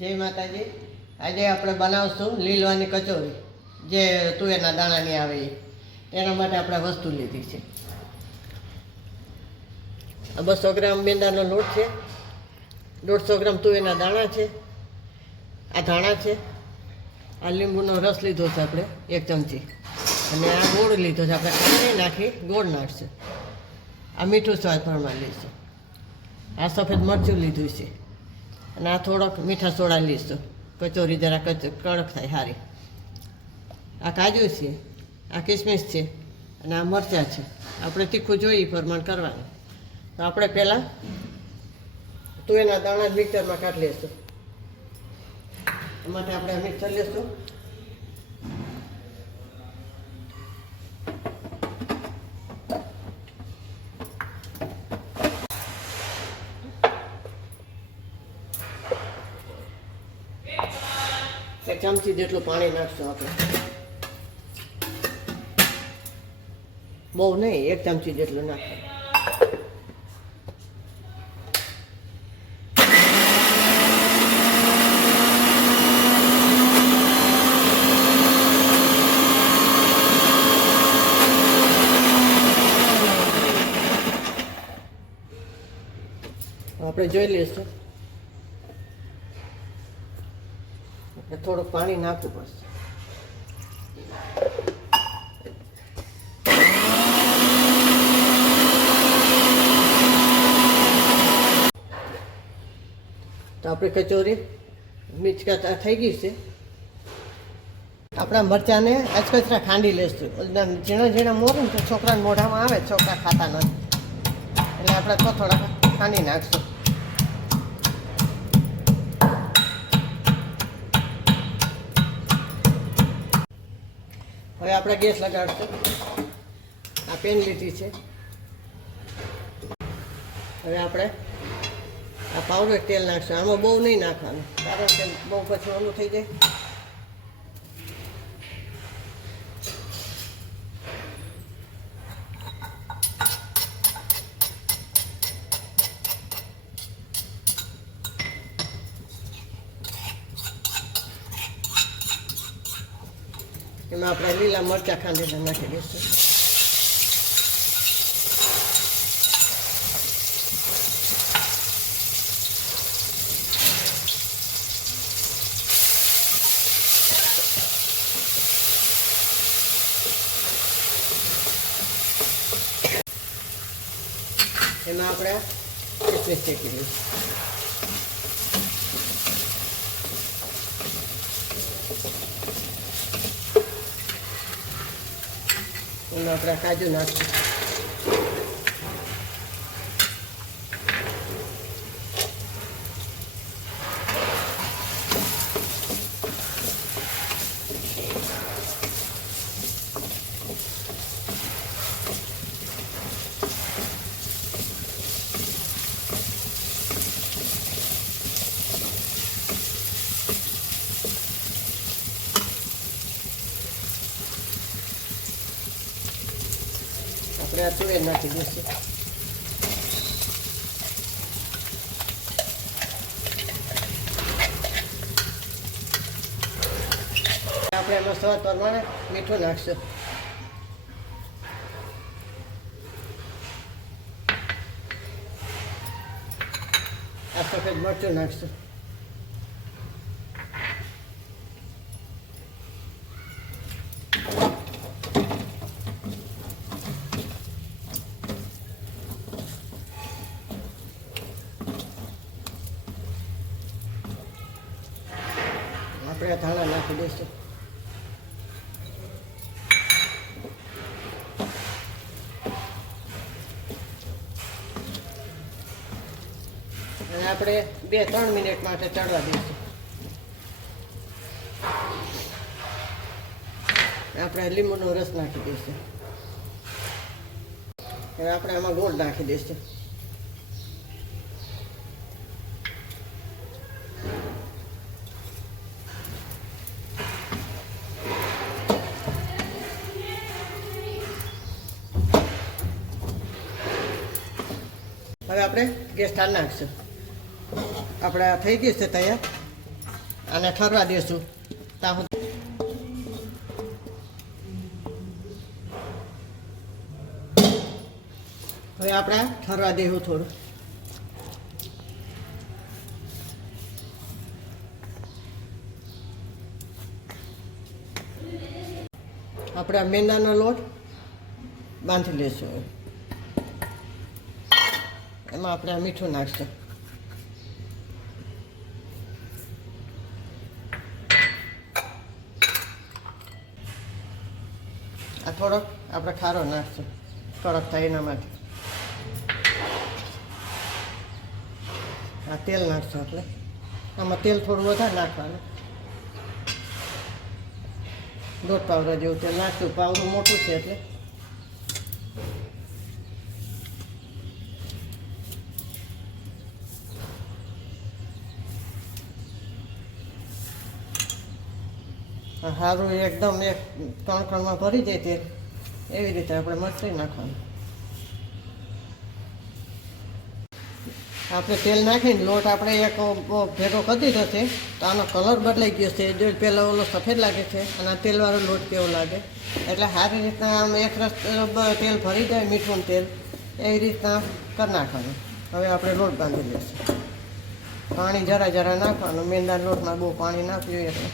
જય માતાજી। આજે આપણે બનાવશું લીલવાની કચોરી, જે તુવેરના દાણાની આવે એના માટે આપણે વસ્તુ લીધી છે। 200 ગ્રામ મેંદાનો લોટ છે, 150 ગ્રામ તુવેરના દાણા છે, આ ધાણા છે, આ લીંબુનો રસ લીધો છે આપણે 1 ચમચી, અને આ ગોળ લીધો છે આપણે, ખાંડ નાખી ગોળ નાખશે। આ મીઠું સ્વાદ પ્રમાણે લઈશું। આ સફેદ મરચું લીધું છે, અને આ થોડોક મીઠા સોડા લઈશું, કચોરી જરા કડક થાય સારી। આ કાજુ છે, આ કિસમિસ છે, અને આ મરચાં છે। આપણે તીખું જોઈએ એ પ્રમાણે કરવાનું। તો આપણે પહેલાં તુવેરના દાણા મિક્સરમાં કાઢી લઈશું। એ માટે આપણે મિક્સર લઈશું। એક ચમચી જેટલું પાણી નાખશું આપણે, બહુ નહીં, 1 ચમચી જેટલું નાખશું। આપણે જોઈ લઈશું, થોડુંક પાણી નાખવું પડશે। તો આપણી કચોરી મિક્સ થઈ ગઈ છે। આપણા મરચાંને અચકચરા ખાંડી લઈશું। ઝીણા ઝીણા મોરું તો છોકરાને મોઢામાં આવે, છોકરા ખાતા નથી, એટલે આપણે તો થોડા ખાંડી નાખશું। હવે આપણે ગેસ લગાડશું। આ પેન લીધી છે। હવે આપણે આ પાવડર તેલ નાખશું। આમાં બહુ નહીં નાખવાનું, કારણ કે બહુ પછી ઓલું થઈ જાય। એમાં આપણે લીલા મરચાં ખાંડીને નાખી દઈશું। એમાં આપણે કિસમિસ શેકી લઈશું। એમાં આપણે કાજુ નાખીશું। આપણે આ તુવેર નાખી દઈશું। આપણે એમાં સ્વાદ પ્રમાણે મીઠું નાખશું। આ સફેદ મરચું નાખશું। આપણે ધાણા નાખી દઈશું। અને આપણે 2-3 મિનિટ માટે ચડવા દઈશું। આપણે લીંબુનો રસ નાખી દઈશું। હવે આપણે આમાં ગોળ નાખી દઈશું। હવે આપણે ગેસ ઠાર નાખશું। આપણે થઈ ગયું છે તૈયાર। આને ઠરવા દેશું ત્યાં સુધી. હવે આપણે ઠરવા દેવું થોડું. આપણે આ મેંદાનો લોટ બાંધી લઈશું. એમાં આપણે મીઠું નાખશું. આ થોડોક આપણે ખારો નાખશું કડક થાય એના માટે. આ તેલ નાખશું એટલે આમાં તેલ થોડું વધારે નાખવાનું. 1.5 પાવડા જેવું તેલ નાખશું. પાવડું મોટું છે એટલે. સારું એકદમ એક કણકણમાં ભરી જાય તેલ એવી રીતે આપણે મસળી નાખવાનું. આપણે તેલ નાખીને લોટ આપણે એક ભેગો કરી દીધો છે તો આનો કલર બદલાઈ ગયો છે. જો પહેલાં ઓલો સફેદ લાગે છે અને આ તેલવાળો લોટ કેવો લાગે. એટલે સારી રીતના આમ એક રસ તેલ ભરી જાય મીઠું તેલ એવી રીતના કરી નાખવાનું. હવે આપણે લોટ બાંધી લઈશું. પાણી જરા જરા નાખવાનું. મેંદાના લોટમાં બહુ પાણી નાખ્યું એટલે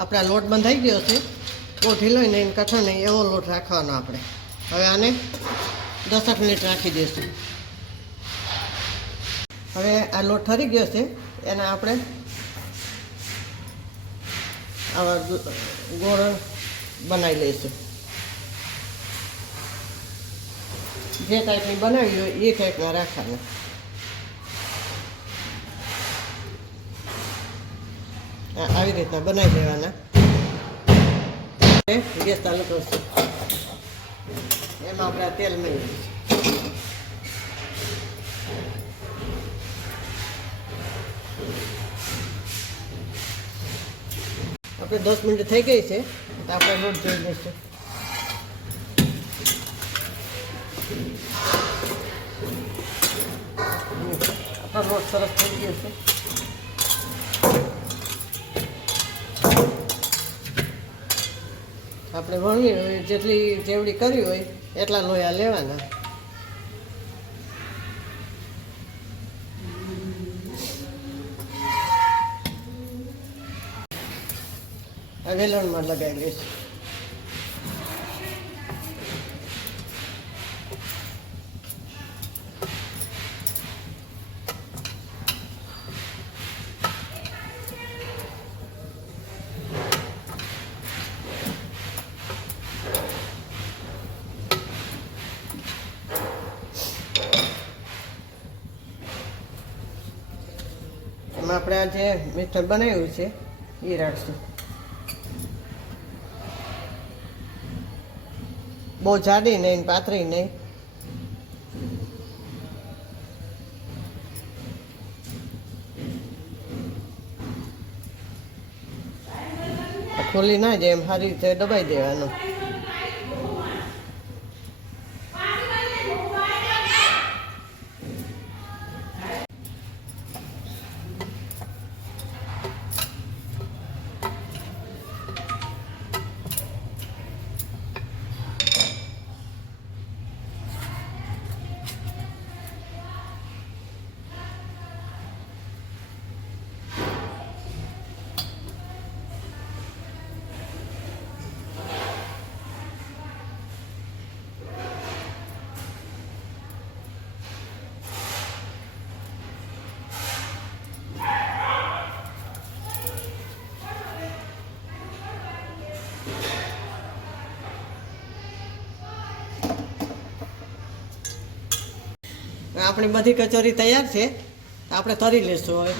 આપણા લોટ બંધાઈ ગયો છે. બહુ ઢીલો નહીં કઠણ નહીં એવો લોટ રાખવાનો આપણે. હવે આને 10 મિનિટ રાખી દઈશું. હવે આ લોટ ઠરી ગયો છે એને આપણે આવા ગોળ બનાવી લઈશું. જે ટાઈપની બનાવી હોય એ ટાઈપના રાખવાના. આવી રીતના બનાવી દેવાના. ગેસ ચાલુ કરશું. એમાં આપણે તેલ મેળવીશું. આપણે 10 મિનિટ થઈ ગઈ છે તો આપણે લોટ જોઈ લઈશું. આપણો લોટ સરસ થઈ ગયો છે. આપણે વણવી હોય જેવડી કરવી હોય એટલા લોયા લેવાના. આ વેલણમાં લગાવી લઈશું. આપણે આ જે મિક્સર બનાવ્યું છે એ રાખશું. બહુ જાડી નહીં પાતળી નહીં. ખોલી ના જાય એમ સારી રીતે દબાઈ દેવાનું. આપણી બધી કચોરી તૈયાર છે. આપણે તરી લઈશું હવે.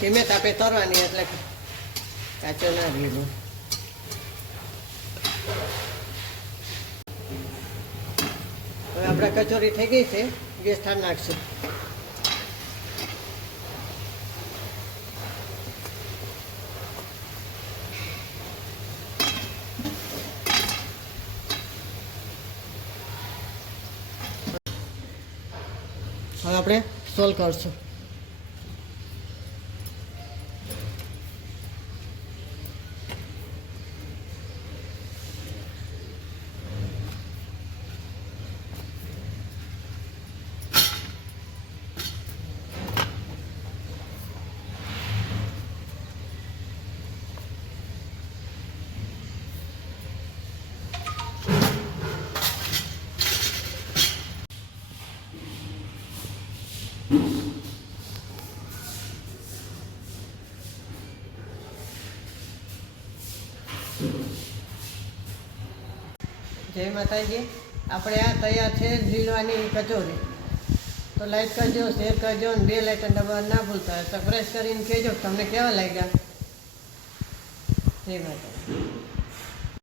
ધીમે તાપે તરવાની એટલે કાચો ના લીધો. હવે આપણે કચોરી થઈ ગઈ છે, ગેસ ઠાર નાખશું. હવે આપણે સોલ કરશું. જય માતાજી. આપણે આ તૈયાર છે લીલવાની કચોરી. તો લાઈક કરજો, શેર કરજો અને બે લાઇકન દબાવવાનું ના ભૂલતા. સબસ્ક્રાઈબ કરીને કહેજો તમને કેવા લાગ્યા. જય માતાજી.